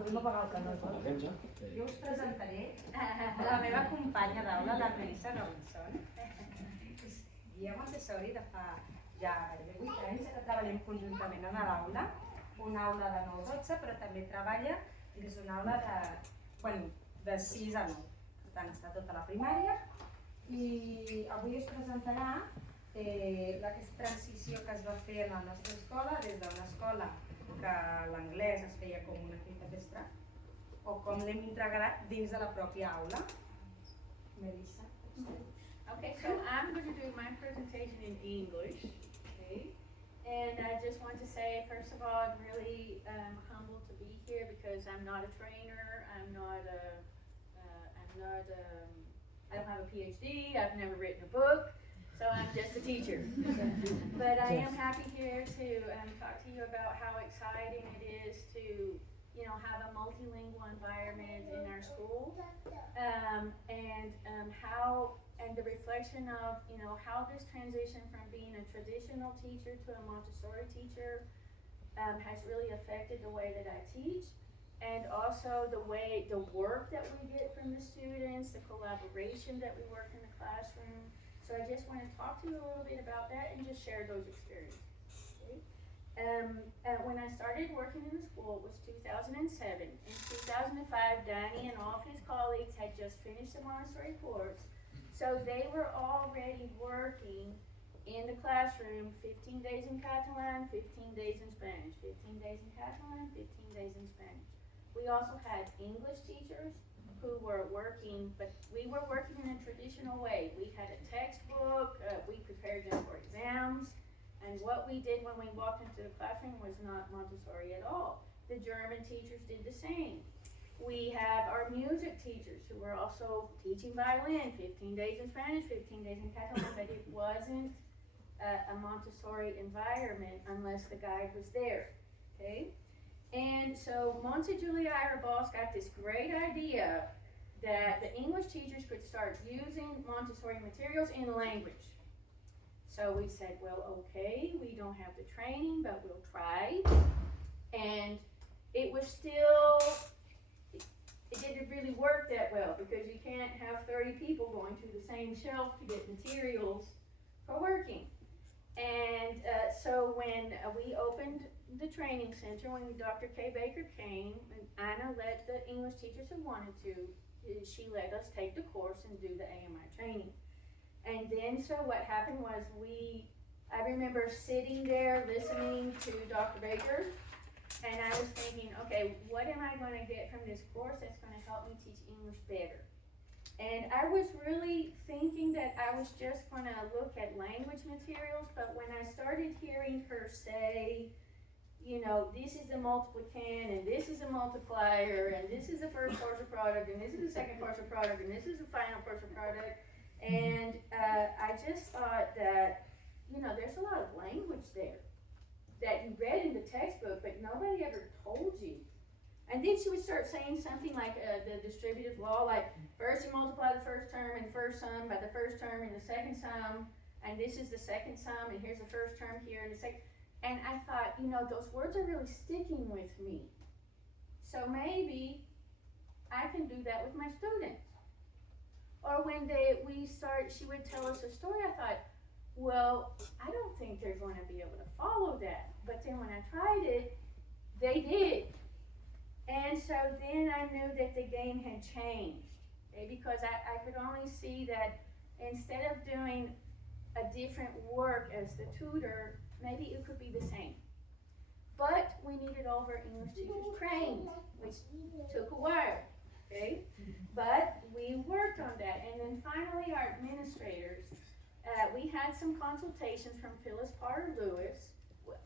podem apagar el canal. Jo us presentaré la meva companya d'aula, la Rosa Robinson. És guia Montessori de fa ja gairebé 8 anys, que treballem conjuntament a l'aula, una aula de 9 a 12, però també treballa des d'una aula de 6 a 9. Per tant, està tota la primària. I avui us presentarà aquesta transició que es va fer a la nostra escola, des d'una escola que l'anglès es feia com una activitat extra, o com l'hem integrat dins de la pròpia aula. Melissa. Okay, so I'm going to do my presentation in English. Okay, and I just want to say, first of all, I'm really humbled to be here because I'm not a trainer. I don't have a PhD. I've never written a book, so I'm just a teacher. But I am happy here to talk to you about how exciting it is to have a multilingual environment in our school, and the reflection of how this transition from being a traditional teacher to a Montessori teacher has really affected the way that I teach, and also the work that we get from the students, the collaboration that we work in the classroom. So I just want to talk to you a little bit about that and just share those experiences. When I started working in the school, it was 2007. In 2005, Danny and all of his colleagues had just finished the Montessori course, so they were already working in the classroom 15 days in Catalan, 15 days in Spanish, 15 days in Catalan, 15 days in Spanish. We also had English teachers who were working, but we were working in a traditional way. We had a textbook, we prepared them for exams. And what we did when we walked into the classroom was not Montessori at all. The German teachers did the same. We have our music teachers who were also teaching violin, 15 days in Spanish, 15 days in Catalan, but it wasn't a Montessori environment unless the guide was there, okay? And so Monse Julia, our boss, got this great idea that the English teachers could start using Montessori materials in language. So we said, well, okay, we don't have the training, but we'll try. And it was still, it didn't really work that well because you can't have 30 people going to the same shelf to get materials for working. And so when we opened the training center, when Dr. Kay Baker came, and Anna let the English teachers who wanted to, she let us take the course and do the AMI training. And then, so what happened was I remember sitting there listening to Dr. Baker, and I was thinking, okay, what am I going to get from this course that's going to help me teach English better? And I was really thinking that I was just going to look at language materials, but when I started hearing her say, this is a multiplicand, and this is a multiplier, and this is the first partial product, and this is the second partial product, and this is the final partial product, and I just thought that, there's a lot of language there that you read in the textbook, but nobody ever told you. And then she would start saying something like the distributive law, like first you multiply the first term and the first sum by the first term and the second sum, and this is the second sum, and here's the first term here and the second. And I thought, those words are really sticking with me. So maybe I can do that with my students. Or when she would tell us a story, I thought, well, I don't think they're going to be able to follow that. But then when I tried it, they did. And so then I knew that the game had changed, okay? Because I could only see that instead of doing a different work as the tutor, maybe it could be the same. But we needed all of our English teachers trained, which took a while. Okay, but we worked on that, and then finally our administrators, we had some consultations from Phyllis Potter Lewis.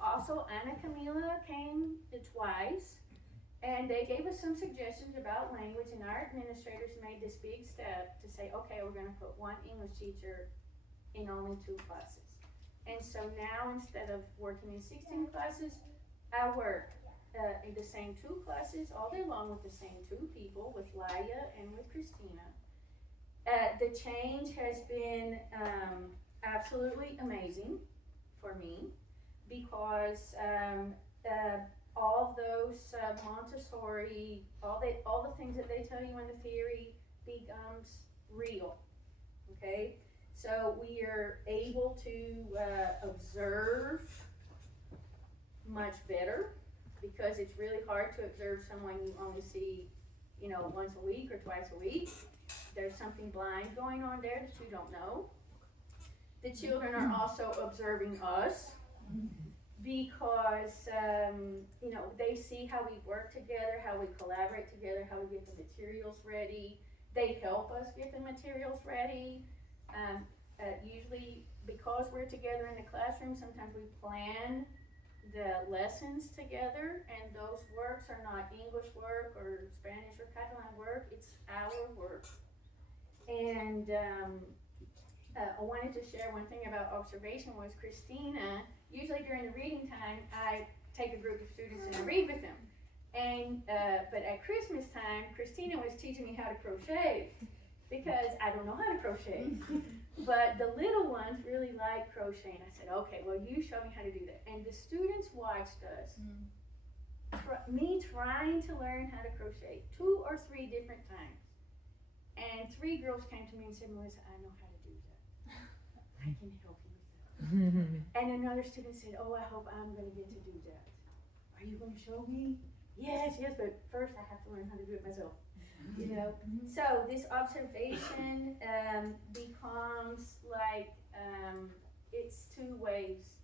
Also, Anna Camila came twice, and they gave us some suggestions about language, and our administrators made this big step to say, okay, we're going to put one English teacher in only 2 classes. And so now, instead of working in 16 classes, I work in the same 2 classes all day long with the same 2 people, with Laia and with Christina. The change has been absolutely amazing for me because all those Montessori, all the things that they tell you in the theory becomes real, okay? So we are able to observe much better, because it's really hard to observe someone you only see, once a week or twice a week. There's something blind going on there that you don't know. The children are also observing us, because they see how we work together, how we collaborate together, how we get the materials ready. They help us get the materials ready. Usually, because we're together in the classroom, sometimes we plan the lessons together, and those works are not English work or Spanish or Catalan work, it's our work. And I wanted to share one thing about observation was Christina, usually during the reading time, I take a group of students and I read with them. And but at Christmas time, Christina was teaching me how to crochet, because I don't know how to crochet. But the little ones really like crocheting. I said, okay, well, you show me how to do that. And the students watched us, me trying to learn how to crochet 2 or 3 different times. And 3 girls came to me and said, Melissa, I know how to do that. I can help you with that. And another student said, oh, I hope I'm going to get to do that. Are you going to show me? Yes, but first I have to learn how to do it myself. So this observation becomes like it's 2 ways,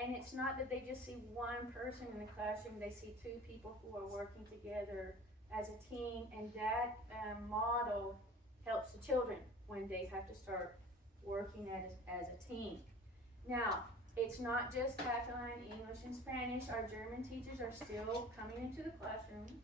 and it's not that they just see one person in the classroom, they see 2 people who are working together as a team, and that model helps the children when they have to start working as a team. Now, it's not just Catalan, English, and Spanish. Our German teachers are still coming into the classroom.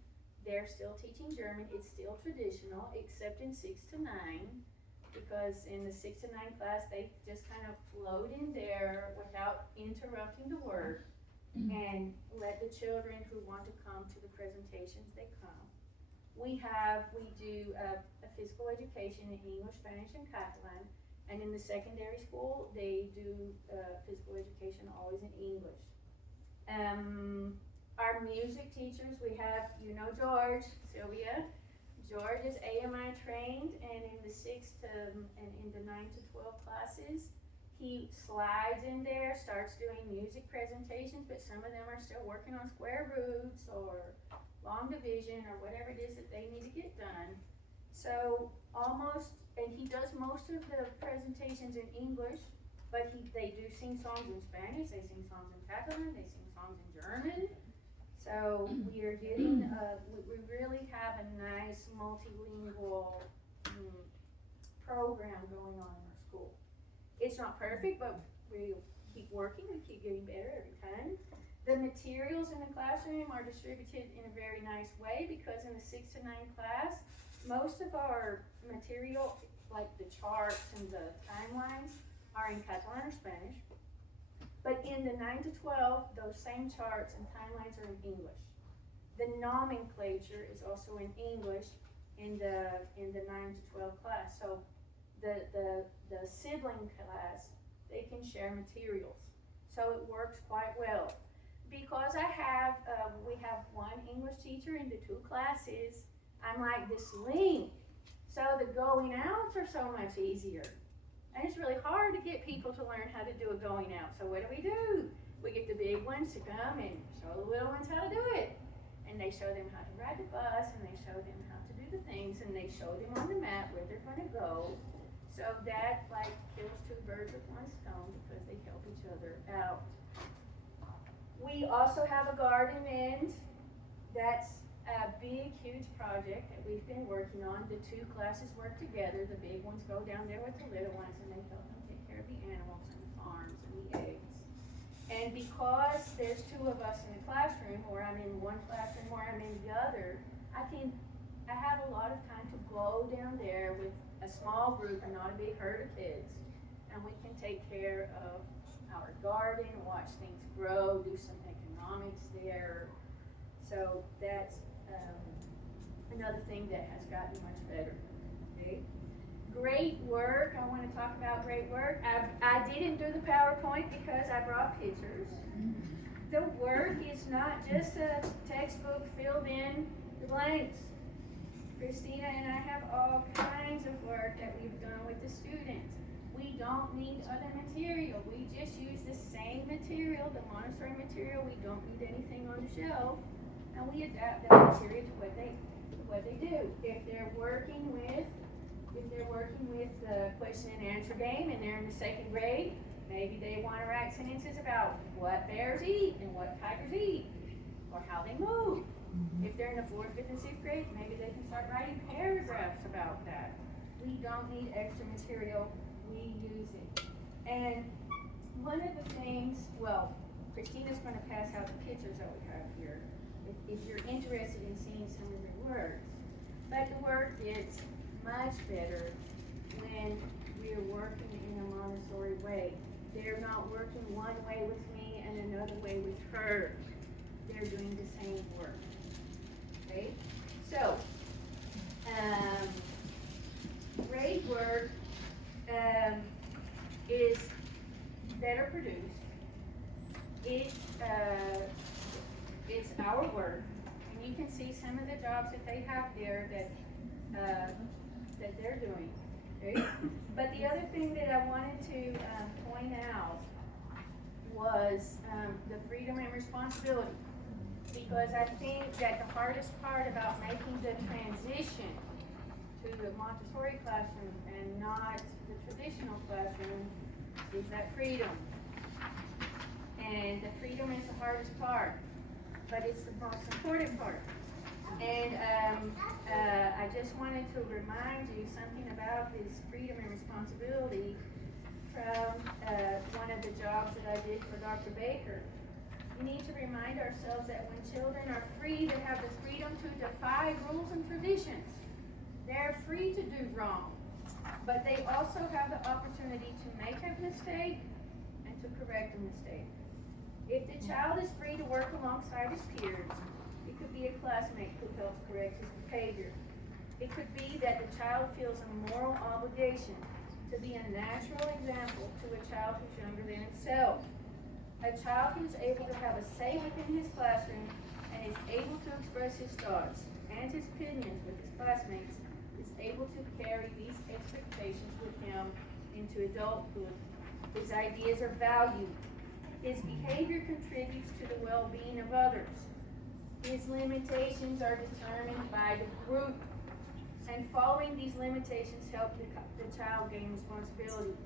They're still teaching German. It's still traditional, except in 6 to 9, because in the 6 to 9 class, they just kind of float in there without interrupting the work, and let the children who want to come to the presentations, they come. We do a physical education in English, Spanish, and Catalan, and in the secondary school, they do physical education always in English. Our music teachers, we have, George, Sylvia. George is AMI trained, and in the 6 to, and in the 9 to 12 classes, he slides in there, starts doing music presentations, but some of them are still working on square roots or long division or whatever it is that they need to get done. So and he does most of the presentations in English, but they do sing songs in Spanish, they sing songs in Catalan, they sing songs in German. So we are getting, we really have a nice multilingual program going on in our school. It's not perfect, but we keep working, we keep getting better every time. The materials in the classroom are distributed in a very nice way, because in the 6 to 9 class, most of our material, like the charts and the timelines, are in Catalan or Spanish. But in the 9 to 12, those same charts and timelines are in English. The nomenclature is also in English in the 9 to 12 class. So the sibling class, they can share materials. So it works quite well. Because we have one English teacher in the 2 classes, I'm like this link. So the going outs are so much easier. And it's really hard to get people to learn how to do a going out. So what do? We get the big ones to come and show the little ones how to do it. And they show them how to ride the bus, and they show them how to do the things, and they show them on the map where they're going to go. So that kills 2 birds with 1 stone, because they help each other out. We also have a garden end. That's a big, huge project that we've been working on. The 2 classes work together. The big ones go down there with the little ones, and they help them take care of the animals and the farms and the eggs. And because there's 2 of us in the classroom, or I'm in one classroom or I'm in the other, I have a lot of time to go down there with a small group and not a big herd of kids. And we can take care of our garden, watch things grow, do some economics there. So that's another thing that has gotten much better. Okay. Great work. I want to talk about great work. I didn't do the PowerPoint because I brought pictures. The work is not just a textbook filled in the blanks. Christina and I have all kinds of work that we've done with the students. We don't need other material. We just use the same material, the Montessori material. We don't need anything on the shelf, and we adapt that material to what they do. If they're working with the question and answer game and they're in the 2nd grade, maybe they want to write sentences about what bears eat and what tigers eat, or how they move. If they're in the 4th, 5th, and 6th grade, maybe they can start writing paragraphs about that. We don't need extra material. We use it. And one of the things, well, Christina's going to pass out the pictures that we have here if you're interested in seeing some of the words. But the work gets much better when we're working in a Montessori way. They're not working one way with me and another way with her. They're doing the same work. Okay? So, grade work is better produced. It's our work, and you can see some of the jobs that they have there that they're doing. Okay? But the other thing that I wanted to point out was the freedom and responsibility, because I think that the hardest part about making the transition to the Montessori classroom and not the traditional classroom is that freedom. And the freedom is the hardest part, but it's the most important part. And I just wanted to remind you something about this freedom and responsibility from one of the jobs that I did for Dr. Baker. We need to remind ourselves that when children are free, they have the freedom to defy rules and traditions. They're free to do wrong, but they also have the opportunity to make a mistake and to correct a mistake. If the child is free to work alongside his peers, it could be a classmate who helps correct his behavior. It could be that the child feels a moral obligation to be a natural example to a child who's younger than himself. A child who is able to have a say within his classroom and is able to express his thoughts and his opinions with his classmates is able to carry these expectations with him into adulthood. His ideas are valued. His behavior contributes to the well-being of others. His limitations are determined by the group, and following these limitations help the child gain responsibility.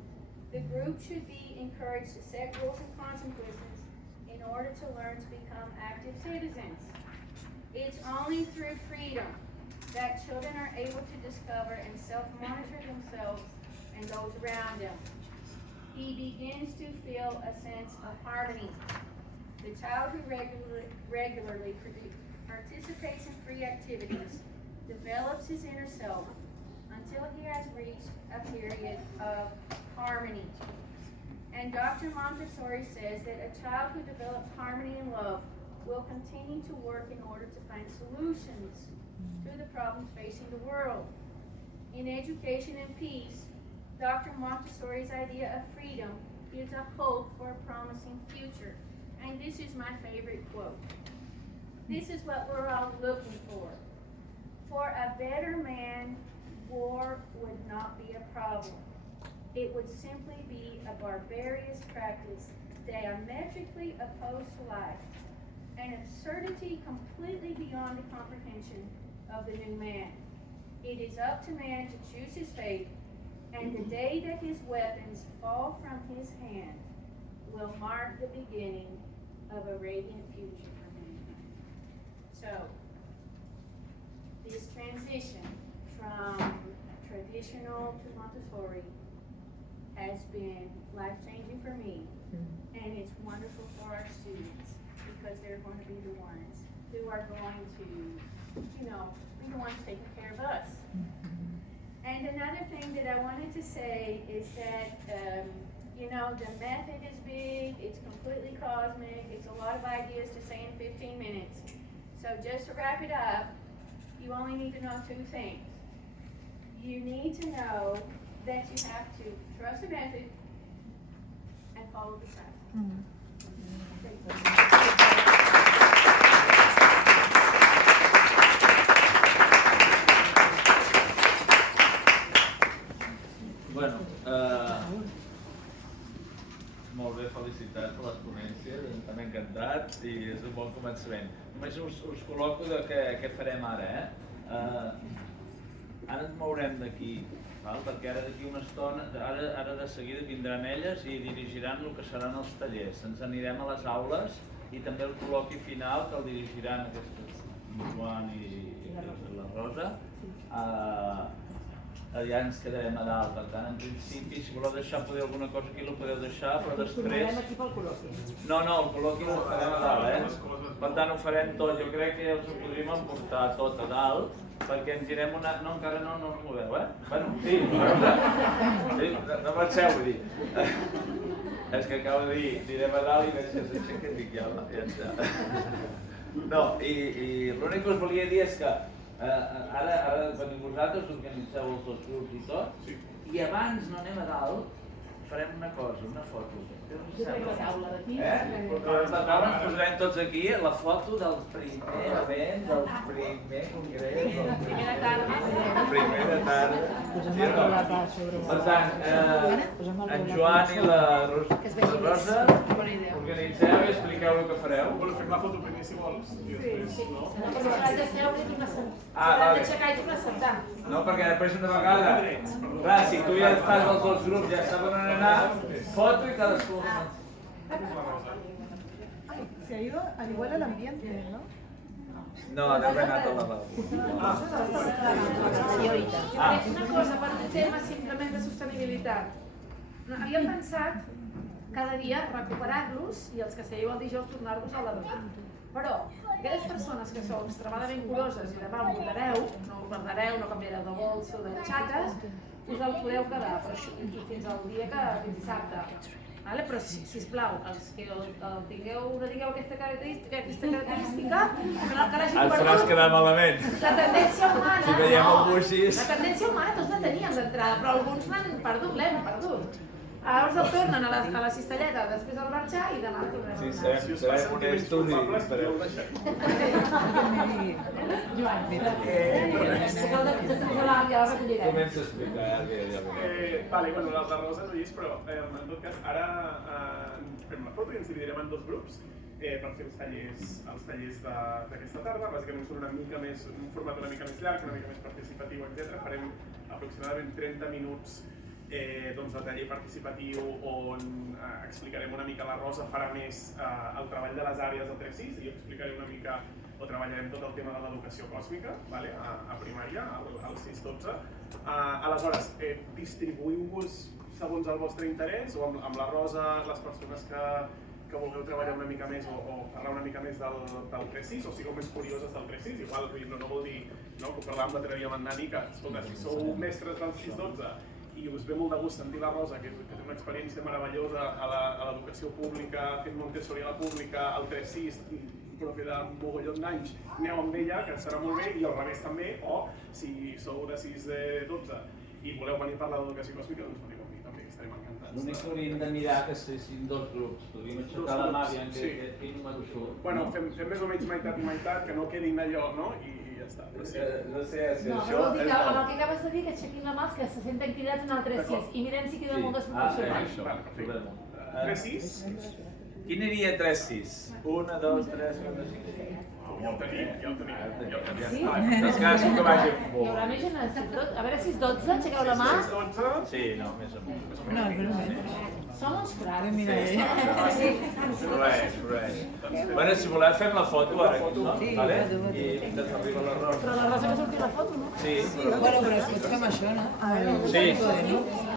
The group should be encouraged to set rules and consequences in order to learn to become active citizens. It's only through freedom that children are able to discover and self-monitor themselves and those around them. He begins to feel a sense of harmony. The child who regularly participates in free activities develops his inner self until he has reached a period of harmony. And Dr. Montessori says that a child who develops harmony and love will continue to work in order to find solutions to the problems facing the world. In education and peace, Dr. Montessori's idea of freedom gives a hope for a promising future. And this is my favorite quote. This is what we're all looking for. For a better man, war would not be a problem. It would simply be a barbarous practice diametrically opposed to life, an absurdity completely beyond the comprehension of the new man. It is up to man to choose his fate, and the day that his weapons fall from his hand will mark the beginning of a radiant future for mankind. So, this transition from traditional to Montessori has been life-changing for me, and it's wonderful for our students because they're going to be the ones who are going to, be the ones taking care of us. And another thing that I wanted to say is that, the method is big, it's completely cosmic, it's a lot of ideas to say in 15 minutes. So just to wrap it up, you only need to know two things. You need to know that you have to trust the method and follow the signs. Molt bé, felicitats per les ponències, també encantat i és un bon començament. Només us col·loco de què farem ara, Ara ens mourem d'aquí, perquè ara d'aquí una estona, ara de seguida vindran elles i dirigiran el que seran els tallers. Ens anirem a les aules i també el col·loqui final que el dirigiran aquestes, Joan i la Rosa. Allà ens quedarem a dalt, per tant, en principi, si voleu deixar alguna cosa aquí, ho podeu deixar, però després... Tornarem aquí pel col·loqui. No, el col·loqui ho farem a dalt, Per tant, ho farem tot. Jo crec que els ho podríem emportar tot a dalt, perquè ens direm una... No, encara no us moveu, Bueno, sí, no marxeu, vull dir. És que acabo de dir, direm a dalt i veig que s'aixeca i dic, ja està. No, i l'únic que us volia dir és que ara vosaltres organitzeu els dos grups i tot, i abans no anem a dalt, farem una cosa, una foto. Jo crec la taula d'aquí. La taula ens posarem tots aquí, la foto del primer event, del primer congrés, Primera tarda. primera tarda. Per tant, en Joan i la Rosa organitzeu i expliqueu el que fareu. Fem la foto primer si vols. Sí. No, perquè s'hauran de seure i tornar a sentar. Ah, S'hauran vale. d'aixecar i tornar a sentar. No, perquè després una vegada, clar, si tu ja fas els dos grups, ja saben on anar, foto i cadascú. Se ha ido al igual al ambiente, ¿no? No, deu haver anat a la lavabo. Una cosa, per un tema simplement de sostenibilitat. Havíem pensat cada dia recuperar-los i els que seieu el dijous tornar-vos a la dona. Però aquelles persones que sou extremadament curoses i demà ho guardareu, no ho guardareu, no canviareu de bols o de xates, us el podeu quedar fins al dia que fins dissabte. Però, sisplau, els que tingueu aquesta característica, que l'hagin Et faràs quedar malament. La tendència humana... Si veiem algú així... La tendència humana tots la teníem d'entrada, però alguns l'hem perdut. Llavors el tornen a la cistelleta després al marxar i demà el tornem a donar. Sí, serem honestos i espereu. Joan, ja la recollirem. Comença a explicar, Bueno, la Rosa no hi és, però en tot cas ara fem la foto i ens dividirem en dos grups per fer els tallers d'aquesta tarda. Bàsicament són un format una mica més llarg, una mica més participatiu, etc. Farem aproximadament 30 minuts de taller participatiu on explicarem una mica, la Rosa farà més el treball de les àrees del 3-6 i jo explicaré una mica, o treballarem tot el tema de l'educació còsmica a primària, al 6-12. Aleshores, distribuïu-vos segons el vostre interès o amb la Rosa, les persones que vulgueu treballar una mica més o parlar una mica més del 3-6 o sigueu més curioses del 3-6, igual no vol dir, que ho parlàvem l'altre dia amb en Nani, que escolta, si sou mestres del 6-12 i us ve molt de gust sentir la Rosa, que té una experiència meravellosa a l'educació pública, fent Montessori a la pública, al 3-6, profe de mogollon d'anys, aneu amb ella, que serà molt bé, i al revés també, o si sou de 6-12 i voleu venir a parlar d'educació còsmica, doncs veniu amb mi també, que estarem encantats. L'únic que hauríem de mirar que siguin dos grups, podríem aixecar la mà, aviam quin número surt. Bueno, fem més o menys meitat i meitat, que no quedin allò, no? I ja està. No sé si No, això però vol dir és que amb bo. el que acabes de dir que aixequin la mà els que se senten cridats en el 3-6 i mirem si queda molt desproporcionat. Això, 3-6? Quin aniria 3-6? 1, 2, 3, 4, 5... Ja ho tenim. Sí? Doncs cadascú que vagi... Hi haurà més gent a veure si és 12, aixequeu la mà. 6-12? Sí, no, més o menys. No, pero bueno. Som uns cracs. Mira, Res. Bueno, si voleu fem la foto ara, no? Sí, Vale? foto. I ens arriba la Rosa. Però la Rosa que surti la foto, no? Sí, però... Bueno, pero escúchame, ¿no? A ver, Sí. ¿no?